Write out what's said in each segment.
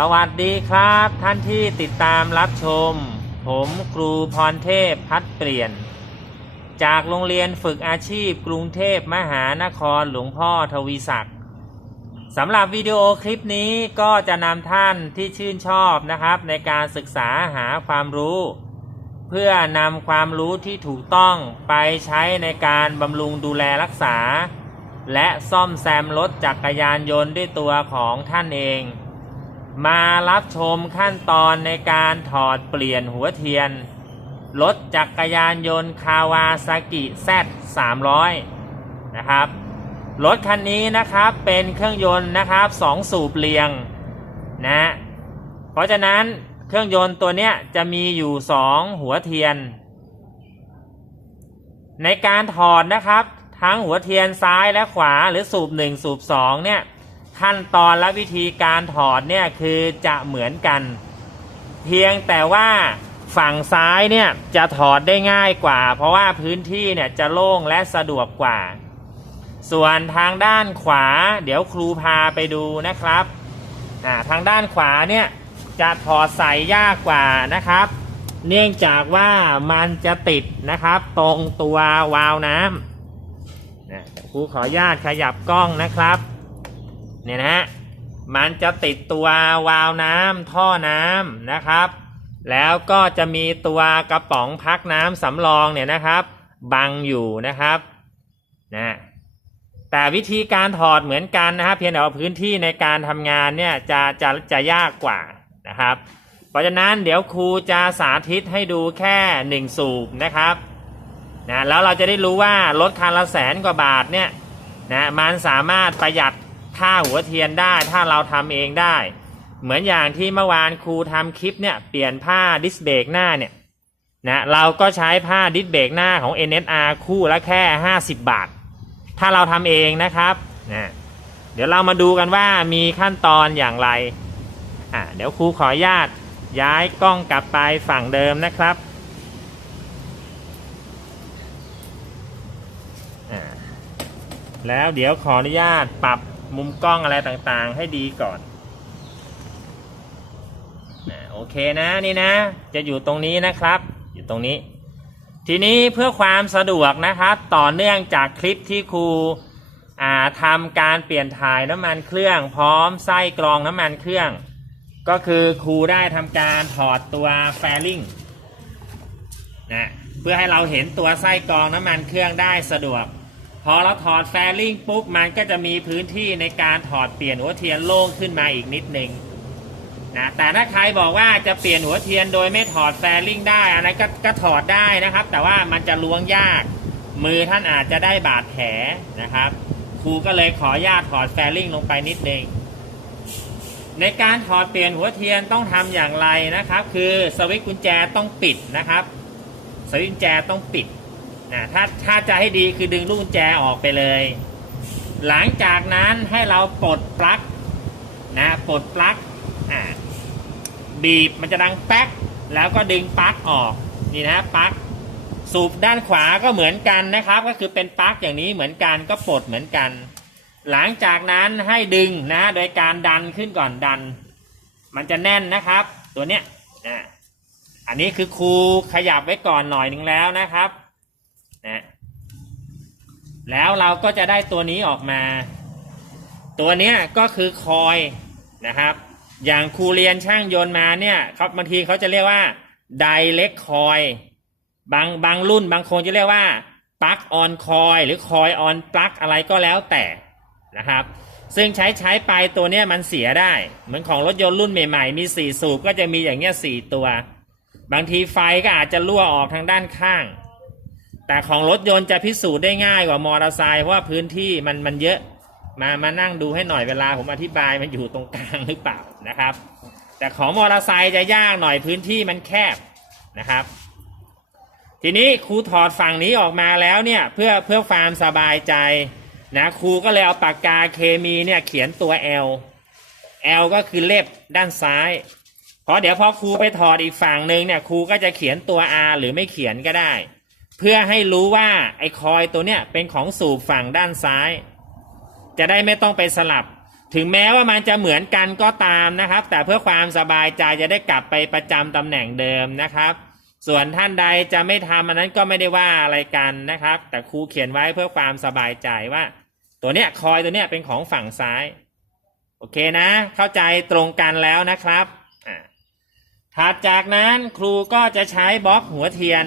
สวัสดีครับท่านที่ติดตามรับชม ผมครูพรเทพพัดเปลี่ยน จากโรงเรียนฝึกอาชีพกรุงเทพมหานครหลวงพ่อทวีศักดิ์สำหรับวิดีโอคลิปนี้ก็จะนำท่านที่ชื่นชอบนะครับ ในการศึกษาหาความรู้ เพื่อนำความรู้ที่ถูกต้องไปใช้ในการบำรุงดูแลรักษา และซ่อมแซมรถจักรยานยนต์ด้วยตัวของท่านเอง มารับชมขั้นตอนในการถอดเปลี่ยนหัวเทียน รถจักรยานยนต์คาวาซากิแซ300 นะครับ รถคันนี้นะครับเป็นเครื่องยนต์นะครับสองสูบเรียงนะเพราะฉะนั้นเครื่องยนต์ตัวเนี้ยจะมีอยู่สองหัวเทียน ในการถอดนะครับ ทั้งหัวเทียนซ้ายและขวาหรือสูบหนึ่งสูบสองเนี่ย ขั้นตอนและวิธีการถอดเนี่ยคือจะเหมือนกัน เพียงแต่ว่าฝั่งซ้ายเนี่ยจะถอดได้ง่ายกว่า เพราะว่าพื้นที่เนี่ยจะโล่งและสะดวกกว่า ส่วนทางด้านขวา เดี๋ยวครูพาไปดูนะครับอ่าทางด้านขวาเนี่ยจะถอดใส่ยากกว่านะครับ เนื่องจากว่ามันจะติดนะครับ ตรงตัววาล์วน้ำนะครูขออนุญาตขยับกล้องนะครับ เนี่ยนะฮะมันจะติดตัววาล์วน้ำท่อน้ำนะครับ แล้วก็จะมีตัวกระป๋องพักน้ำสำรองเนี่ยนะครับ บังอยู่นะครับนะแต่วิธีการถอดเหมือนกันนะครับเพียงแต่ว่าพื้นที่ในการทำงานเนี่ยจะจะจะยากกว่านะครับ เพราะฉะนั้นเดี๋ยวครูจะสาธิตให้ดูแค่หนึ่งสูบนะครับนะแล้วเราจะได้รู้ว่ารถคันละแสนกว่าบาทเนี่ยนะมันสามารถประหยัด ค่าหัวเทียนได้ถ้าเราทำเองได้ เหมือนอย่างที่เมื่อวานครูทำคลิปเนี่ยเปลี่ยนผ้าดิสเบรกหน้าเนี่ยนะเราก็ใช้ผ้าดิสเบรกหน้าของ NSR คู่ละแค่ 50 บาท ถ้าเราทำเองนะครับนะเดี๋ยวเรามาดูกันว่ามีขั้นตอนอย่างไรอะเดี๋ยวครูขออนุญาตย้ายกล้องกลับไปฝั่งเดิมนะครับอะแล้วเดี๋ยวขออนุญาตปรับ มุมกล้องอะไรต่างๆ ให้ดีก่อนอะโอเคนะนี่นะ จะอยู่ตรงนี้นะครับ อยู่ตรงนี้ ทีนี้เพื่อความสะดวกนะครับ ต่อเนื่องจากคลิปที่ครูทำการเปลี่ยนถ่ายน้ำมันเครื่อง พร้อมไส้กรองน้ำมันเครื่อง ก็คือครูได้ทำการถอดตัวแฟลิงนะเพื่อให้เราเห็นตัวไส้กรองน้ำมันเครื่องได้สะดวก พอเราถอดแฟลิงปุ๊บมันก็จะมีพื้นที่ในการถอดเปลี่ยนหัวเทียนโล่งขึ้นมาอีกนิดหนึ่งนะแต่ถ้าใครบอกว่าจะเปลี่ยนหัวเทียนโดยไม่ถอดแฟลิงได้อันนั้นก็ก็ถอดได้นะครับ แต่ว่ามันจะล้วงยาก มือท่านอาจจะได้บาดแผลนะครับครูก็เลยขออนุญาตถอดแฟลิงลงไปนิดนึงในการถอดเปลี่ยนหัวเทียนต้องทำอย่างไรนะครับ คือสวิตช์กุญแจต้องปิดนะครับ สวิตช์กุญแจต้องปิด นะถ้าถ้าจะให้ดีคือดึงลูกกุญแจออกไปเลย หลังจากนั้นให้เราปลดปลั๊กนะปลดปลั๊กอ่าบีบมันจะดังแป๊กแล้วก็ดึงปลั๊กออกนี่นะปลั๊กสูบด้านขวาก็เหมือนกันนะครับ ก็คือเป็นปลั๊กอย่างนี้เหมือนกันก็ปลดเหมือนกัน หลังจากนั้นให้ดึงนะ โดยการดันขึ้นก่อนดัน มันจะแน่นนะครับ ตัวเนี้ยนะอันนี้คือครูขยับไว้ก่อนหน่อยหนึ่งแล้วนะครับ แล้วเราก็จะได้ตัวนี้ออกมา ตัวเนี้ยก็คือคอยนะครับ อย่างครูเรียนช่างยนต์มาเนี่ยเขาบางทีเขาจะเรียกว่าไดเล็กคอยบางบางรุ่นบางคนจะเรียกว่าปลั๊กออนคอยหรือคอยออนปลั๊กอะไรก็แล้วแต่นะครับ ซึ่งใช้ใช้ไปตัวเนี้ยมันเสียได้ เหมือนของรถยนต์รุ่นใหม่ๆ มีสี่สูบก็จะมีอย่างเงี้ยสี่ตัว บางทีไฟก็อาจจะรั่วออกทางด้านข้าง แต่ของรถยนต์จะพิสูจน์ได้ง่ายกว่ามอเตอร์ไซค์เพราะว่าพื้นที่มันมันเยอะมามานั่งดูให้หน่อยเวลาผมอธิบายมันอยู่ตรงกลางหรือเปล่านะครับ แต่ของมอเตอร์ไซค์จะยากหน่อยพื้นที่มันแคบนะครับ ทีนี้ครูถอดฝั่งนี้ออกมาแล้วเนี่ยเพื่อเพื่อความสบายใจนะครูก็เลยเอาปากกาเคมีเนี่ยเขียนตัว L L ก็คือเล็บด้านซ้ายเพราะเดี๋ยวพอครูไปถอดอีกฝั่งหนึ่งเนี่ยครูก็จะเขียนตัว R หรือไม่เขียนก็ได้ เพื่อให้รู้ว่าไอ้คอยตัวเนี้ยเป็นของสูบฝั่งด้านซ้าย จะได้ไม่ต้องไปสลับ ถึงแม้ว่ามันจะเหมือนกันก็ตามนะครับ แต่เพื่อความสบายใจจะได้กลับไปประจำตำแหน่งเดิมนะครับ ส่วนท่านใดจะไม่ทำอันนั้นก็ไม่ได้ว่าอะไรกันนะครับ แต่ครูเขียนไว้เพื่อความสบายใจว่า ตัวเนี้ยคอยตัวเนี้ยเป็นของฝั่งซ้าย โอเคนะ เข้าใจตรงกันแล้วนะครับถัดจากนั้นครูก็จะใช้บล็อกหัวเทียน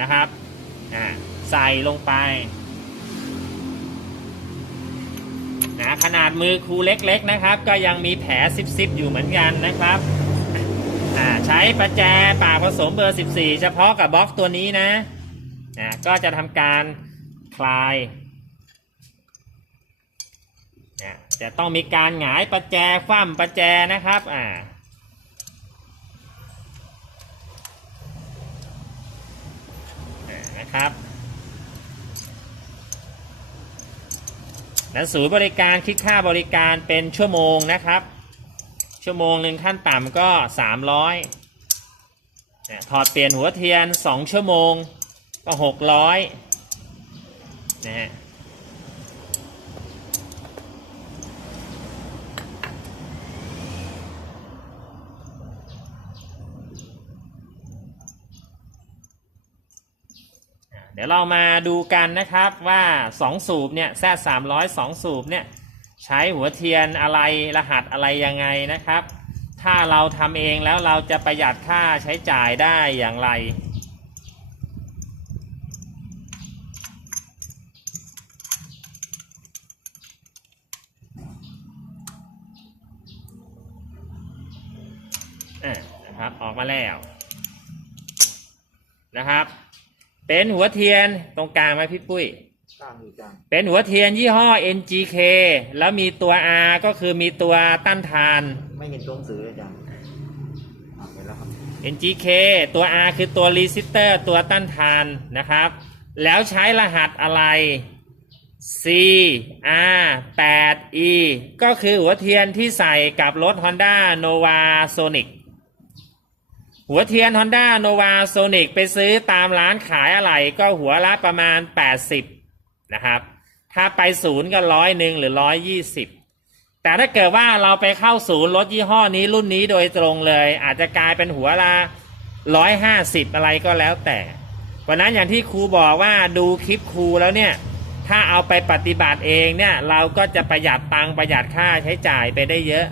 นะครับ อ่าใส่ลงไปนะขนาดมือครูเล็กๆนะครับ ก็ยังมีแผลซิบๆอยู่เหมือนกันนะครับใช้ประแจปากผสมเบอร์ 14 เฉพาะกับบล็อกตัวนี้นะนะก็จะทำการคลายนะจะต้องมีการหงายประแจคว่ำประแจนะครับอ่า อ่า นะครับ และศูนย์บริการคิดค่าบริการเป็นชั่วโมงนะครับ ชั่วโมงหนึ่งขั้นต่ำก็ 300นะถอดเปลี่ยนหัวเทียน 2 ชั่วโมงก็ 600นะฮะ เดี๋ยวเรามาดูกันนะครับว่า 2 สูบเนี่ยแซดสามร้อยสองสูบเนี่ยใช้หัวเทียนอะไรรหัสอะไรยังไงนะครับ ถ้าเราทำเองแล้วเราจะประหยัดค่าใช้จ่ายได้อย่างไรนะครับออกมาแล้วนะครับ เป็นหัวเทียนตรงกลางไหมพี่ปุ้ย กลางอยู่กลางเป็นหัวเทียนยี่ห้อ NGK แล้วมีตัว R ก็คือมีตัวต้านทาน ไม่เห็นตัวหนังสือเลยอาจารย์อ่านไปแล้วครับ NGK ตัว R คือตัวรีซิสเตอร์ตัวต้านทานนะครับ แล้วใช้รหัสอะไร C R 8 E ก็คือหัวเทียนที่ใส่กับรถ Honda Nova Sonic หัวเทียน Honda Nova Sonic ไปซื้อตามร้านขายอะไหล่ก็หัวละประมาณ 80 นะครับ ถ้าไปศูนย์ก็ร้อยหนึ่งหรือร้อยยี่สิบแต่ถ้าเกิดว่าเราไปเข้าศูนย์รถยี่ห้อนี้รุ่นนี้โดยตรงเลย อาจจะกลายเป็นหัวละร้อยห้าสิบอะไรก็แล้วแต่ วันนั้นอย่างที่ครูบอกว่าดูคลิปครูแล้วเนี่ย ถ้าเอาไปปฏิบัติเองเนี่ย เราก็จะประหยัดตังค์ประหยัดค่าใช้จ่ายไปได้เยอะ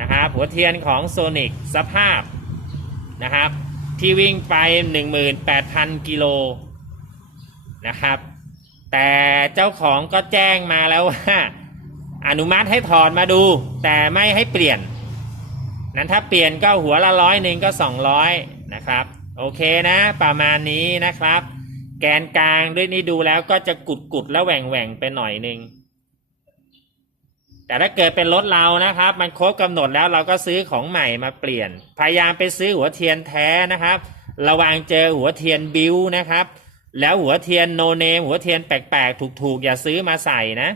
นะครับหัวเทียนของโซนิกสภาพ นะครับ ที่วิ่งไป 18,000 กิโลนะครับ แต่เจ้าของก็แจ้งมาแล้วว่าอนุมัติให้ถอดมาดู แต่ไม่ให้เปลี่ยน นั้นถ้าเปลี่ยนก็หัวละร้อยหนึ่งก็สองร้อยนะครับ โอเคนะ ประมาณนี้นะครับ แกนกลางด้วยนี่ดูแล้วก็จะกุดกุดแล้วแหว่งแหว่งไปหน่อยหนึ่ง แต่ถ้าเกิดเป็นรถเรานะครับ มันครบกำหนดแล้วเราก็ซื้อของใหม่มาเปลี่ยน พยายามไปซื้อหัวเทียนแท้นะครับ ระวังเจอหัวเทียนบิวนะครับ แล้วหัวเทียนโนเนมหัวเทียนแปลกๆถูกๆ อย่าซื้อมาใส่นะ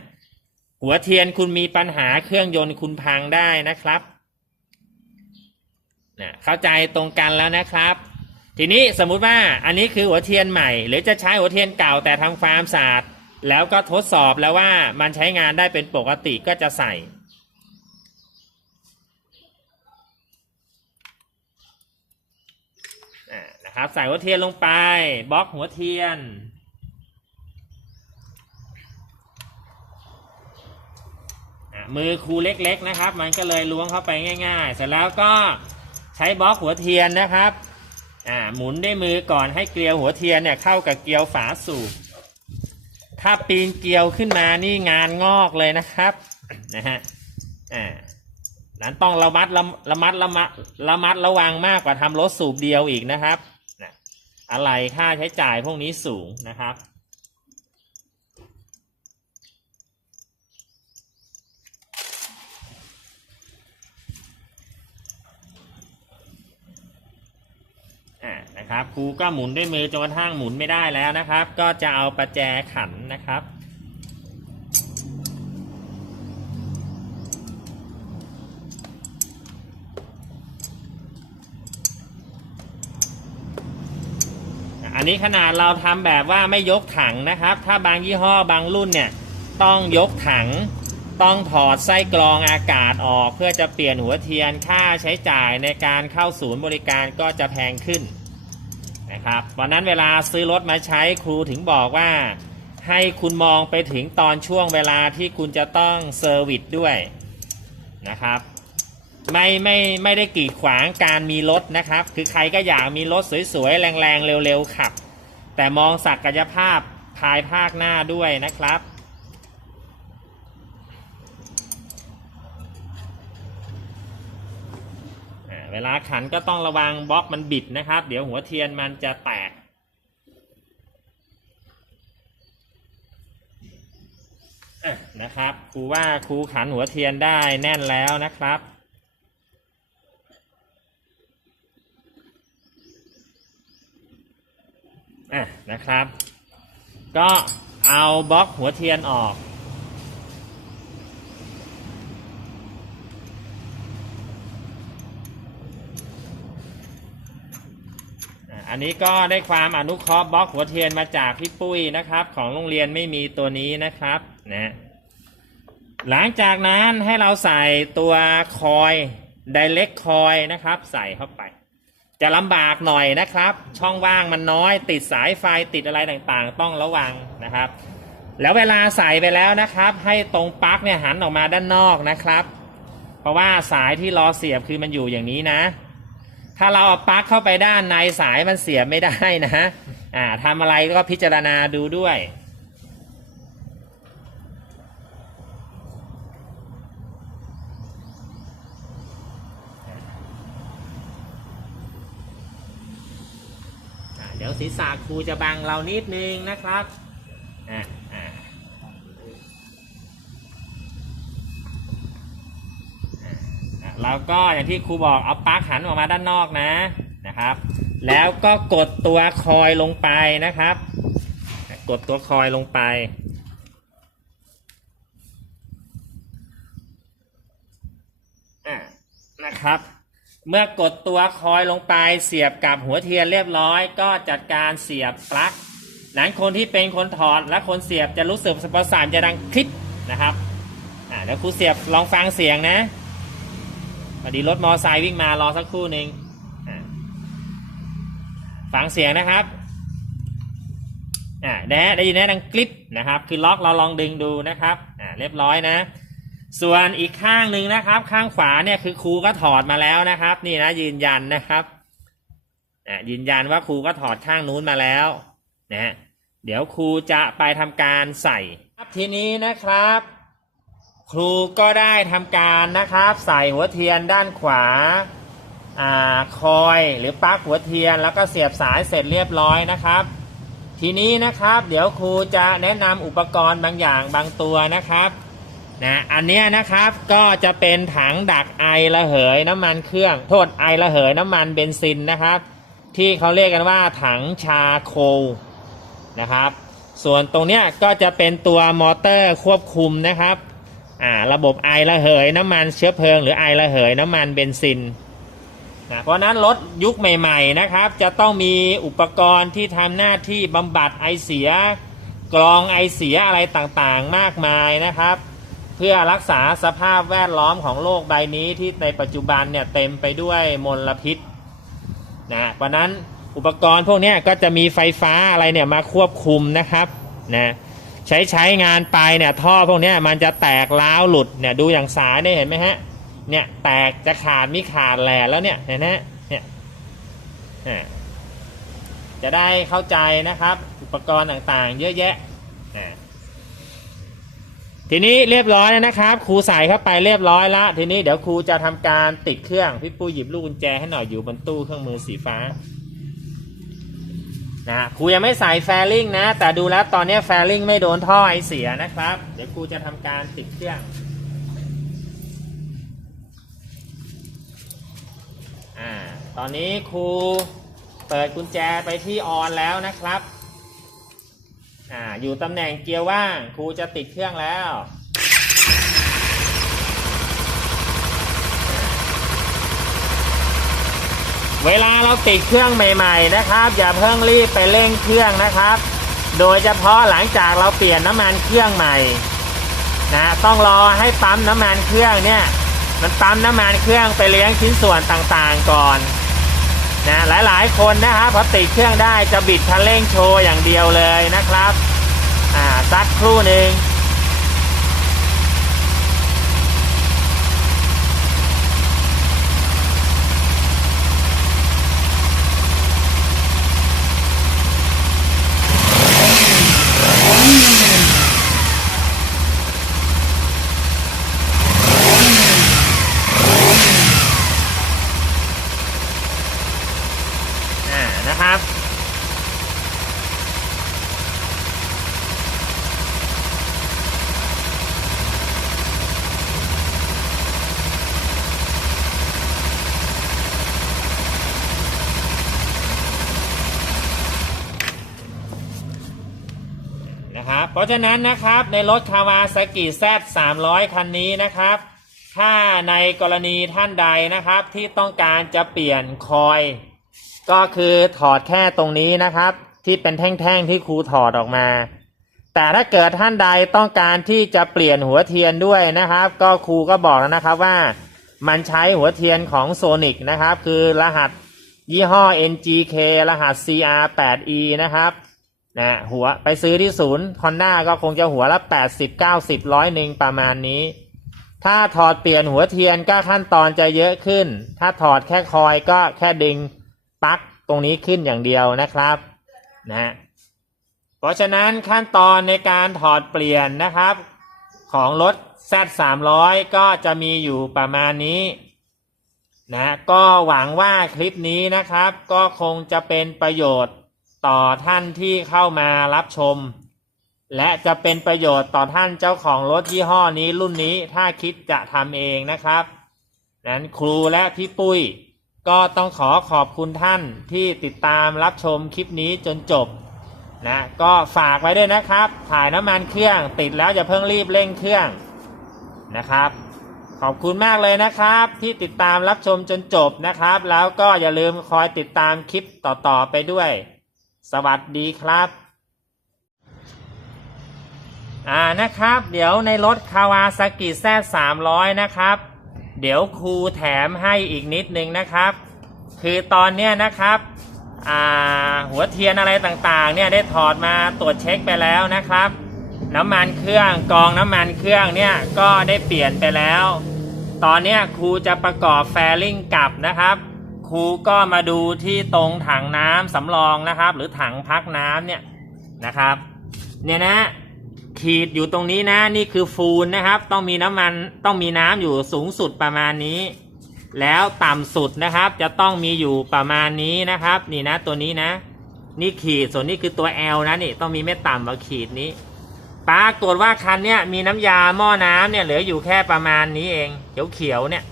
หัวเทียนคุณมีปัญหาเครื่องยนต์คุณพังได้นะครับนะเข้าใจตรงกันแล้วนะครับ ทีนี้สมมุติว่าอันนี้คือหัวเทียนใหม่ หรือจะใช้หัวเทียนเก่าแต่ทำความสะอาด แล้วก็ทดสอบแล้วว่ามันใช้งานได้เป็นปกติก็จะใส่ นะครับ ใส่หัวเทียนลงไปบล็อกหัวเทียน มือครูเล็กๆนะครับ มันก็เลยล้วงเข้าไปง่ายๆ เสร็จแล้วก็ใช้บล็อกหัวเทียนนะครับหมุนด้วยมือก่อนให้เกลียวหัวเทียนเนี่ยเข้ากับเกลียวฝาสูบ ถ้าปีนเกลียวขึ้นมานี่งานงอกเลยนะครับนะฮะอ่านั้นต้องระมัดระระมัดระมัดระมัดระวังมากกว่าทำรถสูบเดียวอีกนะครับนะอะไรค่าใช้จ่ายพวกนี้สูงนะครับ อ่า นะครับครูก็หมุนด้วยมือจนกระทั่งหมุนไม่ได้แล้วนะครับ ก็จะเอาประแจขันนะครับอันนี้ขนาดเราทำแบบว่าไม่ยกถังนะครับ ถ้าบางยี่ห้อบางรุ่นเนี่ยต้องยกถังต้องถอดไส้กรองอากาศออกเพื่อจะเปลี่ยนหัวเทียนค่าใช้จ่ายในการเข้าศูนย์บริการก็จะแพงขึ้น นะครับวันนั้นเวลาซื้อรถมาใช้ครูถึงบอกว่า ให้คุณมองไปถึงตอนช่วงเวลาที่คุณจะต้องเซอร์วิสด้วยนะครับไม่ไม่ไม่ได้กีดขวางการมีรถนะครับ คือใครก็อยากมีรถสวยๆ แรงๆ เร็วๆขับ แต่มองศักยภาพภายภาคหน้าด้วยนะครับ เวลาขันก็ต้องระวังบล็อกมันบิดนะครับ เดี๋ยวหัวเทียนมันจะแตก นะครับครูว่าครูขันหัวเทียนได้แน่นแล้วนะครับอะนะครับ ก็เอาบล็อกหัวเทียนออก อันนี้ก็ได้ความอนุเคราะห์บล็อกหัวเทียนมาจากพี่ปุ้ยนะครับ ของโรงเรียนไม่มีตัวนี้นะครับนะหลังจากนั้นให้เราใส่ตัวคอยไดเ c กคอยนะครับ ใส่เข้าไป จะลำบากหน่อยนะครับ ช่องว่างมันน้อยติดสายไฟติดอะไรต่างๆ ต้องระวังนะครับ แล้วเวลาใส่ไปแล้วนะครับ ให้ตรงปลั๊กเนี่ยหันออกมาด้านนอกนะครับ เพราะว่าสายที่รอเสียบคือมันอยู่อย่างนี้นะ ถ้าเราปลั๊กเข้าไปด้านในสายมันเสียไม่ได้นะอ่าทำอะไรก็พิจารณาดูด้วย เดี๋ยวศีรษะครูจะบังเรานิดนึงนะครับอ่า อ่าอ่าเราก็อย่างที่ครูบอกเอาปลั๊กหันออกมาด้านนอกนะนะครับ แล้วก็กดตัวคอยลงไปนะครับ กดตัวคอยลงไปอะนะครับ เมื่อกดตัวคอยลงไปเสียบกับหัวเทียนเรียบร้อย ก็จัดการเสียบปลั๊กนั้นคนที่เป็นคนถอดและคนเสียบจะรู้สึกสปอระสานจะดังคลิปนะครับ อ่าเดี๋ยวครูเสียบลองฟังเสียงนะ พอดีรถมอไซค์วิ่งมารอสักครู่หนึ่งฟังเสียงนะครับอ่าได้ได้ยินนะดังคลิปนะครับ คือล็อกเราลองดึงดูนะครับอ่าเรียบร้อยนะ ส่วนอีกข้างหนึ่งนะครับ ข้างขวาเนี่ยคือครูก็ถอดมาแล้วนะครับ นี่นะยืนยันนะครับอะยืนยันว่าครูก็ถอดข้างนู้นมาแล้วนะเดี๋ยวครูจะไปทำการใส่ครับทีนี้นะครับ ครูก็ได้ทำการนะครับ ใส่หัวเทียนด้านขวาอ่าคอยหรือปลั๊กหัวเทียน แล้วก็เสียบสายเสร็จเรียบร้อยนะครับ ทีนี้นะครับ เดี๋ยวครูจะแนะนำอุปกรณ์บางอย่างบางตัวนะครับนะอันนี้นะครับก็จะเป็นถังดักไอระเหยน้ำมันเครื่องโทษไอระเหยน้ำมันเบนซินนะครับ ที่เขาเรียกกันว่าถังชาโคลนะครับ ส่วนตรงนี้ก็จะเป็นตัวมอเตอร์ควบคุมนะครับ อ่าระบบไอระเหยน้ำมันเชื้อเพลิง หรือไอระเหยน้ำมันเบนซินนะเพราะนั้นรถยุคใหม่ๆนะครับ จะต้องมีอุปกรณ์ที่ทำหน้าที่บำบัดไอเสีย กรองไอเสียอะไรต่างๆมากมายนะครับ เพื่อรักษาสภาพแวดล้อมของโลกใบนี้ที่ในปัจจุบันเนี่ยเต็มไปด้วยมลพิษนะเพราะนั้นอุปกรณ์พวกนี้ก็จะมีไฟฟ้าอะไรเนี่ยมาควบคุมนะครับนะ ใช้ใช้งานไปเนี่ยท่อพวกนี้มันจะแตกร้าวหลุดเนี่ยดูอย่างสายเนี่ยเห็นไหมฮะเนี่ยแตกจะขาดมิขาดแหล่แล้วเนี่ยเห็นไหมฮะเนี่ยจะได้เข้าใจนะครับ อุปกรณ์ต่างๆ เยอะแยะอ่าทีนี้เรียบร้อยแล้วนะครับครูใส่เข้าไปเรียบร้อยแล้วทีนี้เดี๋ยวครูจะทำการติดเครื่องพี่ปุ้ยหยิบลูกกุญแจให้หน่อยอยู่บนตู้เครื่องมือสีฟ้า นะครูยังไม่ใส่แฟลิงนะ แต่ดูแล้วตอนนี้แฟลิงไม่โดนท่อไอเสียนะครับ เดี๋ยวครูจะทำการติดเครื่องอ่าตอนนี้ครูเปิดกุญแจไปที่ออนแล้วนะครับอ่าอยู่ตำแหน่งเกียร์ว่างครูจะติดเครื่องแล้ว เวลาเราติดเครื่องใหม่ๆนะครับ อย่าเพิ่งรีบไปเร่งเครื่องนะครับ โดยเฉพาะหลังจากเราเปลี่ยนน้ำมันเครื่องใหม่นะต้องรอให้ปั๊มน้ำมันเครื่องเนี่ยมันปั๊มน้ำมันเครื่องไปเลี้ยงชิ้นส่วนต่างๆก่อนนะหลายๆคนนะครับพอติดเครื่องได้จะบิดคันเร่งโชว์อย่างเดียวเลยนะครับอ่าสักครู่หนึ่ง รับเพราะฉะนั้นนะครับในรถคาวาซากิแซด300คันนี้นะครับ ถ้าในกรณีท่านใดนะครับที่ต้องการจะเปลี่ยนคอย ก็คือถอดแค่ตรงนี้นะครับ ที่เป็นแท่งๆที่ครูถอดออกมา แต่ถ้าเกิดท่านใดต้องการที่จะเปลี่ยนหัวเทียนด้วยนะครับ ก็ครูก็บอกแล้วนะครับว่ามันใช้หัวเทียนของโซนิกนะครับ คือรหัสยี่ห้อ NGK รหัส CR8E นะครับ นะหัวไปซื้อที่ศูนย์คอนด้าก็คงจะหัวละ80 90ร้อยหนึ่งประมาณนี้ ถ้าถอดเปลี่ยนหัวเทียนก็ขั้นตอนจะเยอะขึ้น ถ้าถอดแค่คอยก็แค่ดึงปลั๊กตรงนี้ขึ้นอย่างเดียวนะครับนะเพราะฉะนั้นขั้นตอนในการถอดเปลี่ยนนะครับ ของรถ Z 3 0 0ก็จะมีอยู่ประมาณนี้นะก็หวังว่าคลิปนี้นะครับ ก็คงจะเป็นประโยชน์ ต่อท่านที่เข้ามารับชม และจะเป็นประโยชน์ต่อท่านเจ้าของรถยี่ห้อนี้รุ่นนี้ถ้าคิดจะทำเองนะครับนั้นครูและพี่ปุ้ย ก็ต้องขอขอบคุณท่านที่ติดตามรับชมคลิปนี้จนจบนะก็ฝากไว้ด้วยนะครับ ถ่ายน้ำมันเครื่องติดแล้วอย่าเพิ่งรีบเร่งเครื่องนะครับ ขอบคุณมากเลยนะครับ ที่ติดตามรับชมจนจบนะครับ แล้วก็อย่าลืมคอยติดตามคลิปต่อๆไปด้วย สวัสดีครับ อ่านะครับ เดี๋ยวในรถคาวาซากิแซสามร้อยนะครับ เดี๋ยวครูแถมให้อีกนิดนึงนะครับ คือตอนเนี้ยนะครับ อ่าหัวเทียนอะไรต่างๆ เนี่ยได้ถอดมาตรวจเช็คไปแล้วนะครับ น้ำมันเครื่องกองน้ำมันเครื่องเนี่ยก็ได้เปลี่ยนไปแล้ว ตอนเนี้ยครูจะประกอบแฟลิงกลับนะครับ ครูก็มาดูที่ตรงถังน้ำสำรองนะครับ หรือถังพักน้ำเนี่ยนะครับ เนี่ยนะขีดอยู่ตรงนี้นะนี่คือฟูนนะครับ ต้องมีน้ำมันต้องมีน้ำอยู่สูงสุดประมาณนี้ แล้วต่ำสุดนะครับ จะต้องมีอยู่ประมาณนี้นะครับ นี่นะตัวนี้นะ นี่ขีดส่วนนี้คือตัว L นะนี่ต้องมีไม่ต่ำกว่าขีดนี้ปรากฏว่าคันเนี้ยมีน้ำยาหม้อน้ำเนี่ยเหลืออยู่แค่ประมาณนี้เองเขียวๆเนี่ย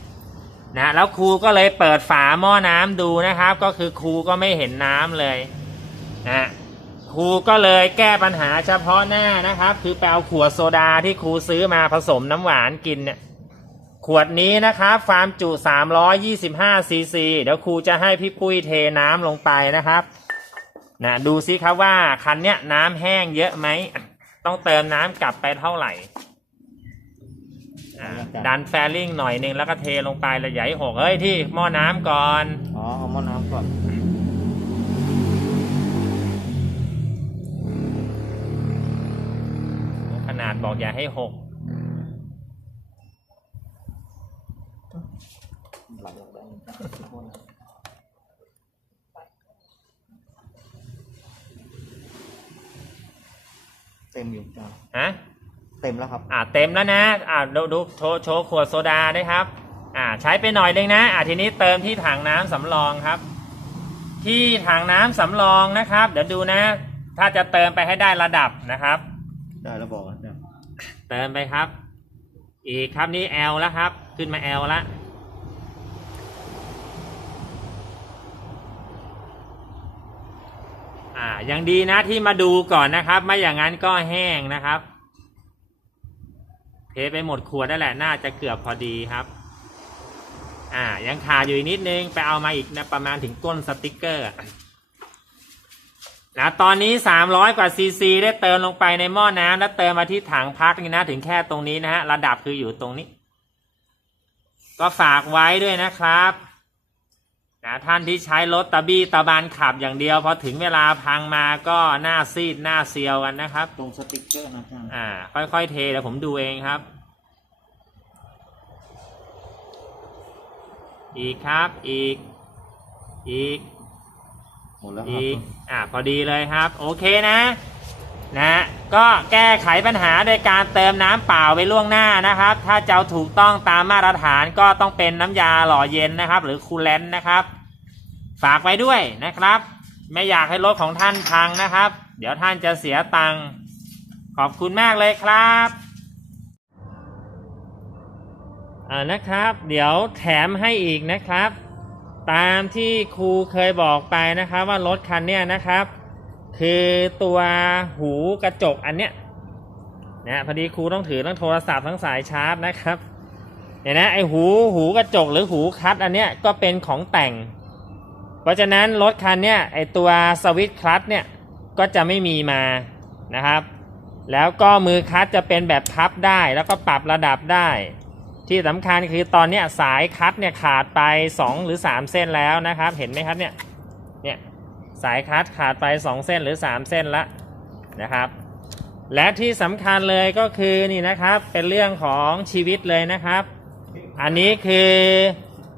นะแล้วครูก็เลยเปิดฝาหม้อน้ำดูนะครับ ก็คือครูก็ไม่เห็นน้ำเลยนะครูก็เลยแก้ปัญหาเฉพาะหน้านะครับ คือไปเอาขวดโซดาที่ครูซื้อมาผสมน้ำหวานกินเนี่ยขวดนี้นะครับฟาร์มจุ 325ซีซีเดี๋ยวครูจะให้พี่ปุ้ยเทน้ำลงไปนะครับนะดูซิครับว่าคันเนี้ยน้ำแห้งเยอะไหม ต้องเติมน้ำกลับไปเท่าไหร่ ดันแฟลิงหน่อยหนึงแล้วก็เทลงไปแล้วอย่าให้หกเฮ้ยที่หม้อน้ำก่อน อ๋อเอาหม้อน้ำก่อน ขนาดบอกอย่าให้หกหลังได้เต็มอยู่จ้า ฮะ เต็มแล้วครับ อ่าเต็มแล้วนะ อ่าดูดูโชว์โชว์ขวดโซดาด้วยครับ อ่าใช้ไปหน่อยนึงนะ อ่าทีนี้เติมที่ถังน้ำสำรองครับ ที่ถังน้ำสำรองนะครับ เดี๋ยวดูนะ ถ้าจะเติมไปให้ได้ระดับนะครับ ได้แล้วบอกนะเนี่ยเติมไปครับ อีกครับนี่ L แล้วครับ ขึ้นมา L แล้วอ่ายังดีนะที่มาดูก่อนนะครับ ไม่อย่างนั้นก็แห้งนะครับ เทไปหมดขวดนั่นแหละน่าจะเกือบพอดีครับ อ่า ยังขาดอยู่อีกนิดนึง ไปเอามาอีกนะประมาณถึงก้นสติกเกอร์นะตอนนี้ 300 กว่าซีซีได้เติมลงไปในหม้อน้ำแล้วเติมมาที่ถังพักนี่นะถึงแค่ตรงนี้นะฮะระดับคืออยู่ตรงนี้ ก็ฝากไว้ด้วยนะครับ นะท่านที่ใช้รถตะบี้ตะบานขับอย่างเดียวพอถึงเวลาพังมาก็หน้าซีดหน้าเซียวกันนะครับ ตรงสติกเกอร์นะช่างอ่า ค่อยๆเทเดี๋ยวผมดูเองครับ อีกครับอีก อีกหมดแล้วครับอีกอ่าพอดีเลยครับ โอเคนะ นะก็แก้ไขปัญหาโดยการเติมน้ำเปล่าไปล่วงหน้านะครับ ถ้าจะเอาถูกต้องตามมาตรฐานก็ต้องเป็นน้ำยาหล่อเย็นนะครับ หรือคูลเลนต์นะครับ ฝากไว้ด้วยนะครับ ไม่อยากให้รถของท่านพังนะครับ เดี๋ยวท่านจะเสียตังค์ขอบคุณมากเลยครับอ่านะครับ เดี๋ยวแถมให้อีกนะครับ ตามที่ครูเคยบอกไปนะครับว่ารถคันเนี้ยนะครับ คือตัวหูกระจกอันเนี้ยนะพอดีครูต้องถือทั้งโทรศัพท์ทั้งสายชาร์จนะครับเนี่ยนะไอหูหูกระจกหรือหูคัดอันเนี้ยก็เป็นของแต่ง เพราะฉะนั้นรถคันเนี้ยไอตัวสวิตช์คลัตเนี่ยก็จะไม่มีมานะครับ แล้วก็มือคัดจะเป็นแบบพับได้แล้วก็ปรับระดับได้ ที่สำคัญคือตอนเนี้ยสายคัดเนี่ยขาดไป 2 หรือ 3 เส้นแล้วนะครับ เห็นไหมครับเนี่ยเนี่ย สายคัดขาดไป 2 เส้นหรือ 3 เส้นละนะครับ และที่สำคัญเลยก็คือนี่นะครับเป็นเรื่องของชีวิตเลยนะครับ อันนี้คือ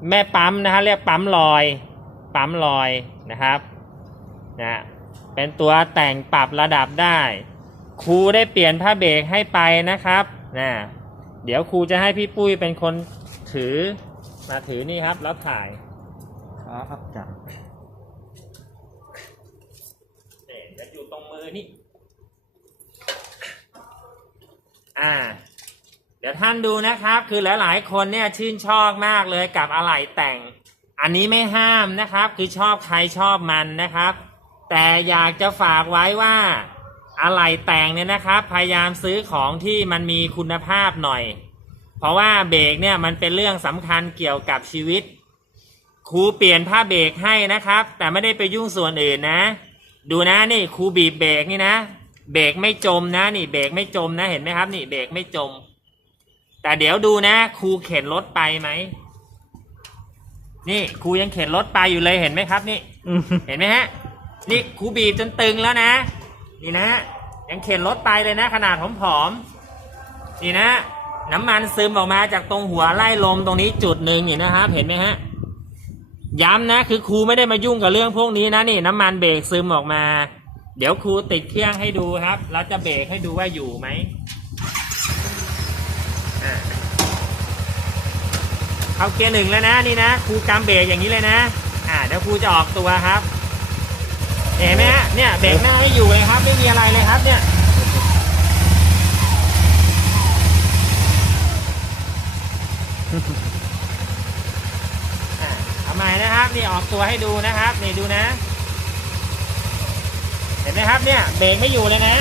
แม่ปั๊มนะฮะเรียกปั๊มลอย ปั๊มลอยนะครับนะเป็นตัวแต่งปรับระดับได้ครูได้เปลี่ยนผ้าเบรกให้ไปนะครับนะเดี๋ยวครูจะให้พี่ปุ้ยเป็นคนถือมาถือนี่ครับแล้วถ่ายครับจ้ะ เนี่ยจะอยู่ตรงมือนี่ อ่า เดี๋ยวท่านดูนะครับ คือหลายๆ คนเนี่ยชื่นชอบมากเลยกับอะไหล่แต่ง อันนี้ไม่ห้ามนะครับ คือชอบใครชอบมันนะครับ แต่อยากจะฝากไว้ว่าอะไหล่แต่งเนี่ยนะครับ พยายามซื้อของที่มันมีคุณภาพหน่อย เพราะว่าเบรกเนี่ยมันเป็นเรื่องสำคัญเกี่ยวกับชีวิต ครูเปลี่ยนผ้าเบรกให้นะครับ แต่ไม่ได้ไปยุ่งส่วนอื่นนะ ดูนะนี่ครูบีบเบรกนี่นะ เบรกไม่จมนะนี่เบรกไม่จมนะเห็นไหมครับ นี่เบรกไม่จม แต่เดี๋ยวดูนะครูเข็นรถไปไหมนี่ครูยังเข็นรถไปอยู่เลยเห็นไหมครับ นี่เห็นไหมฮะ นี่ครูบีบจนตึงแล้วนะ นี่นะยังเข็นรถไปเลยนะ ขนาดผอมๆนี่นะน้ำมันซึมออกมาจากตรงหัวไล่ลมตรงนี้จุดหนึ่งนี่นะครับ เห็นไหมฮะย้ำนะ คือครูไม่ได้มายุ่งกับเรื่องพวกนี้นะนี่ น้ำมันเบรกซึมออกมา เดี๋ยวครูติดเครื่องให้ดูครับ แล้วจะเบรกให้ดูว่าอยู่ไหมเข้าเกียร์หนึ่งแล้วนะนี่นะครูกำเบรกอย่างนี้เลยนะ อ่าเดี๋ยวครูจะออกตัวครับ เห็นไหมฮะเนี่ยเบรกหน้าให้อยู่เลยครับ ไม่มีอะไรเลยครับ เนี่ยอะเอาใหม่นะครับ นี่ออกตัวให้ดูนะครับ นี่ดูนะ เห็นไหมครับเนี่ยเบรกไม่อยู่เลยนะ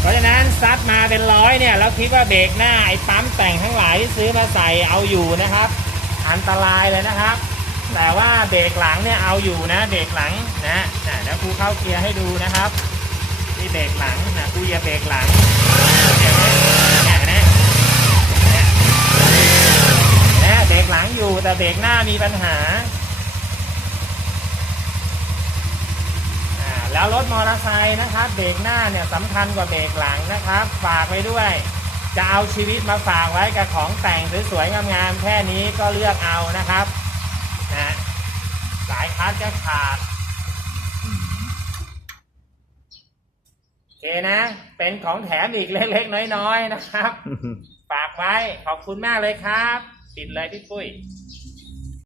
เพราะฉะนั้นซัดมาเป็นร้อยเนี่ยแล้วคิดว่าเบรกหน้าไอ้ปั๊มแต่งทั้งหลายที่ซื้อมาใส่เอาอยู่นะครับ อันตรายเลยนะครับ แต่ว่าเบรกหลังเนี่ยเอาอยู่นะเบรกหลังนะนะเดี๋ยวครูเข้าเกียร์ให้ดูนะครับนี่เบรกหลังนะครูอย่าเบรกหลังเห็นไหมเนี่ยนะเบรกหลังอยู่แต่เบรกหน้ามีปัญหา อ่า แล้วรถมอเตอร์ไซค์นะครับเบรกหน้าเนี่ยสำคัญกว่าเบรกหลังนะครับ ฝากไว้ด้วย จะเอาชีวิตมาฝากไว้กับของแต่งสวยๆงามๆแค่นี้ก็เลือกเอานะครับนะสายคัดจะขาดโอเคนะ เป็นของแถมอีกเล็กๆน้อยๆนะครับ ฝากไว้ขอบคุณมากเลยครับปิดเลยพี่ปุ้ย